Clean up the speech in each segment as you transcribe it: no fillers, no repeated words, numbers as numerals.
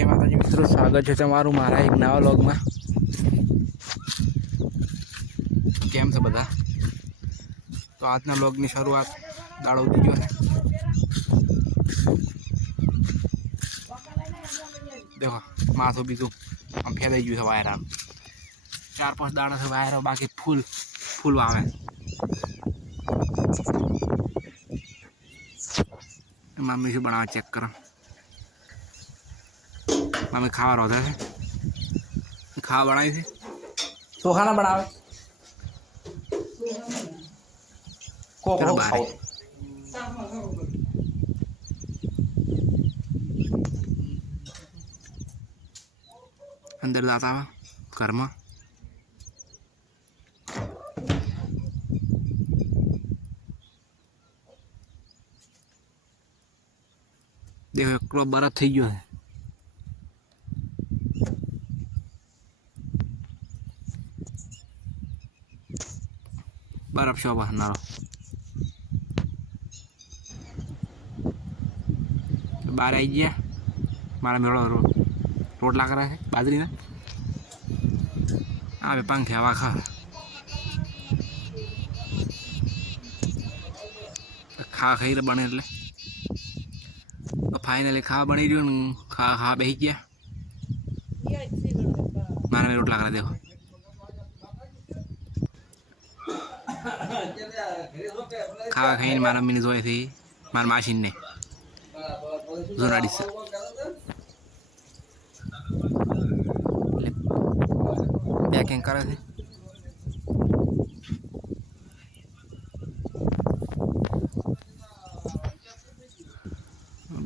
जय माताजी मित्रों, स्वागत है तमारू मारा एक नवा व्लॉग में। केम से बता तो आजना व्लॉग की शुरुआत दाड़ो दीजो है। देखो माथो बीजू आम फैलाई गयु है वायरा 4-5 दाड़ा से वायरा बाकी फूल फूल आवे। मम्मी से बना चेक कर मम्मी खावा रोता है खावा बनाई थी तो खाना बनावे चलो बाहर अंदर जाता हुआ घर में देखो एक बर्फ थी गयो है। बर्फ शॉप नारो बाहर आई गया मारा मेड़ो रोड लाग रहा है बाजरी ना आ पंखे हवा खा खा खाई रे बने એટલે फाइनली खा बनी रही खा खा बेही गया मारा में रोड लाग रहा देखो खा खाई मारा मिनी जोई थी मार मशीन ने जोनाड़ी से पैकिंग करे थे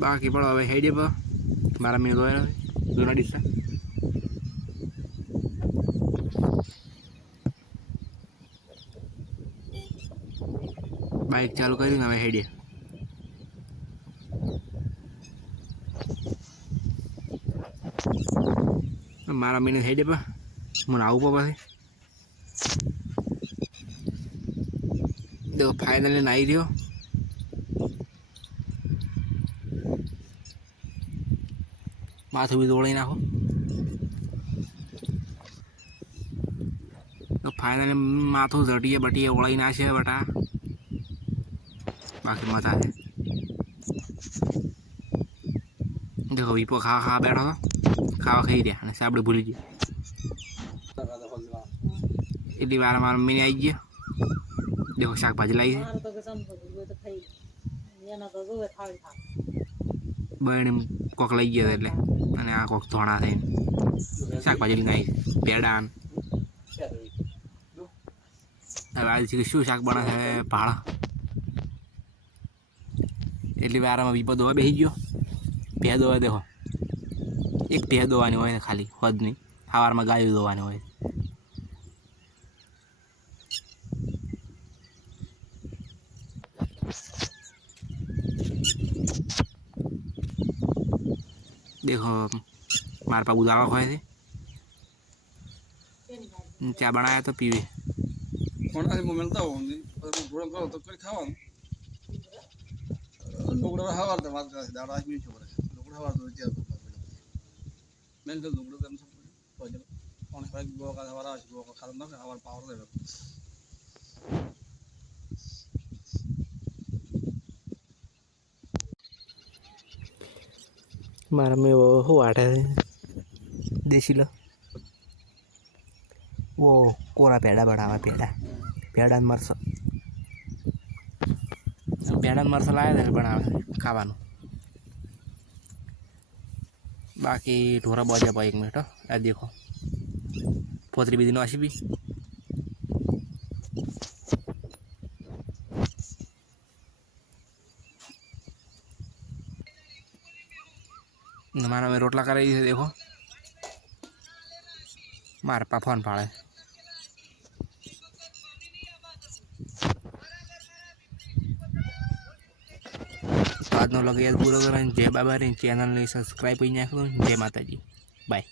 बाकी पड़ो हमें हेडिया पर मारा मिनी जोई जोनाड़ी से बाइक चालू करी हमें हेडिया मारा मिनी हेडिया पर मुझे आऊ पापा देखो फाइनली नाई दियो माथू भी दौड़ी नाखो तो फाइनली माथू झटिए बटिए ओढ़ी ना है बटा बाकी मजा है। देखो वीपो खा खा बैठो तो खावा खाई रहा साबड़े भूली गए इतनी बार हमारा मम्मी ने आई गया देखो शाक भाजी लाई है बहन कोक लाई गया એટલે અને આ કોક ધોણા થઈ શાકભાજી લઈને આવી પેડા હવે આજથી શું શાક બને છે ભાળા એટલી વારમાં વિપદ હોય બેસી ગયો ભે દોવા દેખો એક ભે દોવાની હોય ને ખાલી હદ નહીં સવારમાં ગાયું દોવાની હોય देखो मारे पास उदावा खोए थे चा बनाया तो पीवे मिलता हो तो कोई खावा लुगड़ा हवा तो बात कर दाड़ा भी छोड़ लुगड़ा हवा तो क्या मैं तो लुगड़ा कम सब हो जाए कौन है गो का हवा आज गो का खत्म ना हवा पावर दे मारा में वो हो आटा है देसी लो वो कोरा पेड़ा बढ़ावा पेड़ा पेड़ा मरसा पेड़ा मरसा लाया था बनावे खावा बाकी ढोरा बजा पा 1 मिनट आ देखो पोतरी भी दिन आसी भी मारा में रोटला कराई है देखो मार पा फोन पाड़े आज नो लगे पूरा करें जय बाबा रे चैनल ने सब्सक्राइब कर नाखो जय माताजी बाय।